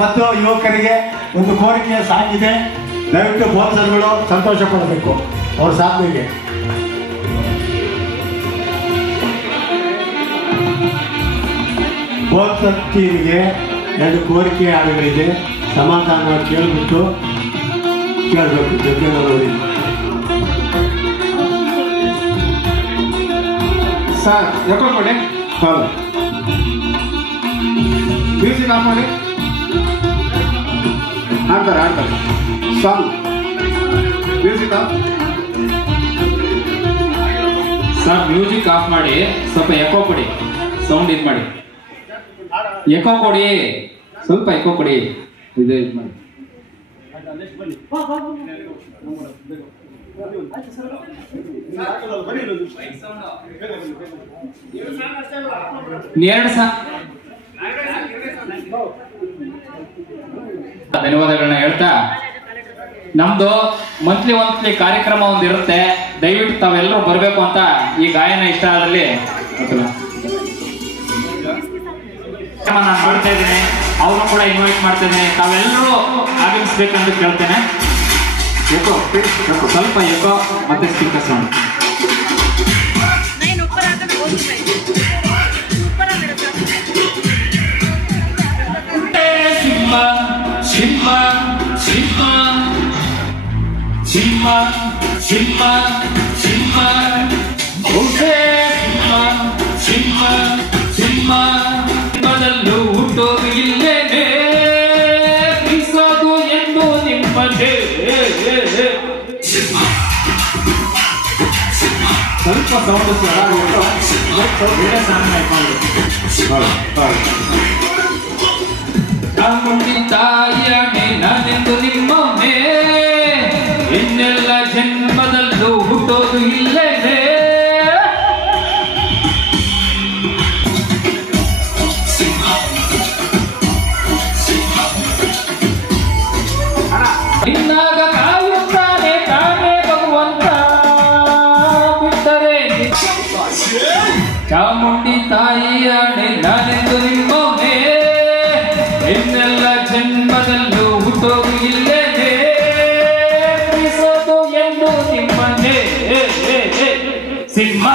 ಮತ್ತು ಯುವಕರಿಗೆ ಒಂದು ಕೋರಿಕೆ ಸಾಗಿದೆ. ದಯವಿಟ್ಟು ಬೋನ್ಸರ್ಗಳು ಸಂತೋಷ ಪಡಬೇಕು ಅವ್ರ ಸಾಧನೆಗೆ. ಬೋನ್ಸರ್ ಟೀಮ್ಗೆ 2 ಕೋರಿಕೆ ಹಾಡುಗಳಿದೆ. ಸಮಾಧಾನ ಕೇಳ್ಬಿಟ್ಟು ಕೇಳಬೇಕು ಜೊತೆ ನೋಡಿ. ಸರ್ ಯಾಕೋ ಕೊಡಿ. ಹೌದು ಮ್ಯೂಸಿಕ್ ಆಫ್ ಮಾಡಿ. ಆಡ್ತಾರೆ song music of. Sir music of ಮಾಡಿ, ಸ್ವಲ್ಪ ಎಕೋ ಕೊಡಿ, ಸೌಂಡ್ ಇದು ಮಾಡಿ, ಎಕೋ ಕೊಡಿ, ಸ್ವಲ್ಪ ಎಕೋ ಕೊಡಿ, ಇದು ಮಾಡಿ. ಧನ್ಯವಾದಗಳನ್ನ ಹೇಳ್ತಾ ನಮ್ದು ಮಂತ್ಲಿ ಕಾರ್ಯಕ್ರಮ ಒಂದು ಇರುತ್ತೆ. ದಯವಿಟ್ಟು ತಾವೆಲ್ಲರೂ ಬರಬೇಕು ಅಂತ ಈ ಗಾಯನ ಇಷ್ಟ ಆದಲ್ಲಿ ನಾನು ಮಾಡ್ತಾ ಇದ್ದೀನಿ. ಅವ್ರನ್ನೂ ಕೂಡ ಇನ್ವೈಟ್ ಮಾಡ್ತೇನೆ. ತಾವೆಲ್ಲರೂ ಆಗಮಿಸ್ಬೇಕಂತ ಕೇಳ್ತೇನೆ. ಎಕೋ ಸ್ವಲ್ಪ ಎಕೋ ಮತ್ತೆ speaker sound. Simba, Simba, Simba, Simba, Simba, Ose Simba, Simba, Simba, ಮೊದಲು ಹುಟ್ಟೋದು ಇಲ್ಲೇನೆ, ಬಿಸೋದು ಎಂದು ನಿಮ್ಮದೇ. ಸ್ವಲ್ಪ ಸೌಂಡ್ ಬೇರೆ ಸಾಂಗ್ ಹಾಕೊಂಡು ಚಾಮುಂಡಿ ತಾಯಿಯಣೆ ನಾನೆಂದು ನಿಮ್ಮೊಮ್ಮೆ, ಇನ್ನೆಲ್ಲ ಜನ್ಮದಲ್ಲೂ ಹುಟ್ಟೋದು ಇಲ್ಲೇನೆ. ನಿನ್ನಾಗ ಕಾಯುತ್ತಾನೆ ತಾನೇ ಭಗವಂತ, ಬಿಟ್ಟರೆ ಚಾಮುಂಡಿ ತಾಯಿಯಣೆ ನಾನೆಂದು ನಿಮ್ಮೊಮ್ಮೆ, ಇನ್ನೆಲ್ಲ ಜನ್ಮದಲ್ಲೂ ಹುಟ್ಟೋದು ಇಲ್ಲೇನೆ, ಬಿಸೋದು ಎಂದು ನಿಮ್ಮನ್ನೇ. ಸಿಂಹ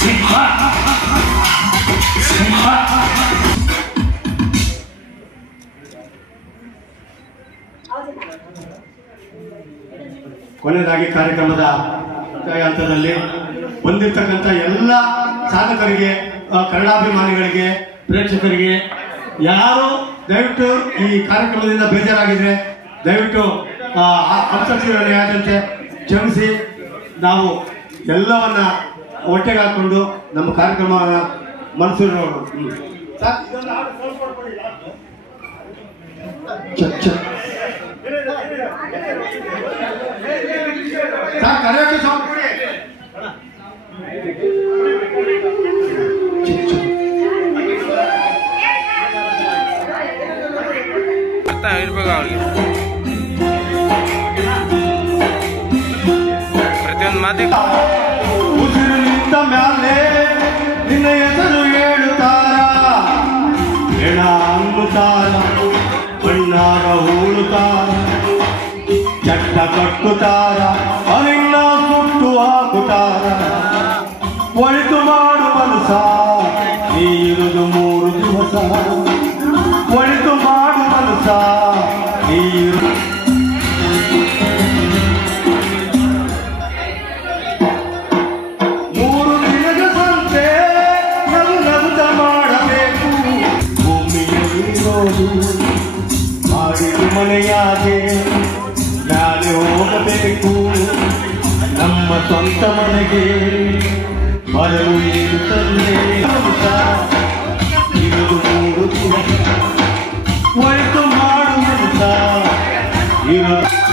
ಸಿಂಹ ಸಿಂಹ. ಕೊನೆಯದಾಗಿ ಕಾರ್ಯಕ್ರಮದ ಹಂತದಲ್ಲಿ ಬಂದಿರ್ತಕ್ಕಂಥ ಎಲ್ಲ ಸಾಧಕರಿಗೆ, ಕನ್ನಡಾಭಿಮಾನಿಗಳಿಗೆ, ಪ್ರೇಕ್ಷಕರಿಗೆ, ಯಾರು ದಯವಿಟ್ಟು ಈ ಕಾರ್ಯಕ್ರಮದಿಂದ ಬೇಜಾರಾಗಿದ್ರೆ ದಯವಿಟ್ಟು ಆದಂತೆ ಕ್ಷಮಿಸಿ. ನಾವು ಎಲ್ಲವನ್ನ ಒಟ್ಟಿಗೆ ಹಾಕೊಂಡು ನಮ್ಮ ಕಾರ್ಯಕ್ರಮವನ್ನು ಮನಸ್ಸೂರು ಕರೆಯೋಕೆ ಸಾಂಗ್ ಕೊಡಿ. ಇರ್ಬೇಕು ಅವ್ರಿಗೆ ಪ್ರತಿಯೊಂದು ಮಾತಿಗೆ. ಉಸಿರು ನಿಂತ ಮ್ಯಾಲೆ ನಿನ್ನ ಹೆಸರು ಹೇಳುತ್ತಾರ, ಹೆಣ ಅನ್ನುತ್ತಾರ, ಬಣ್ಣಾರ ಹೂಳುತ್ತಾರ, ಚಟ್ಟ ಕಟ್ಟುತ್ತಾರ, ಅಲಿಂಗ ಸುಟ್ಟು ಹಾಕುತ್ತಾರ. ಒಳಿತು ಮಾಡು ಮನಸ ನೀರುದು 3 ದಿವಸ, ಒಳಿತು ಮಾಡು ಮನಸ ನೀರು. ಮಾಡಿದ ಮನೆಯಾಗೆ ನಾಳೆ ಹೋಗಬೇಕು, ನಮ್ಮ ಸ್ವಂತ ಮನೆಗೆ ಬರಲು ಏನು ತಂದೆ. ಇರುವುದು 3 ದಿನ, ಒಳಿತು ಮಾಡುವಂತ ಇರೋದು.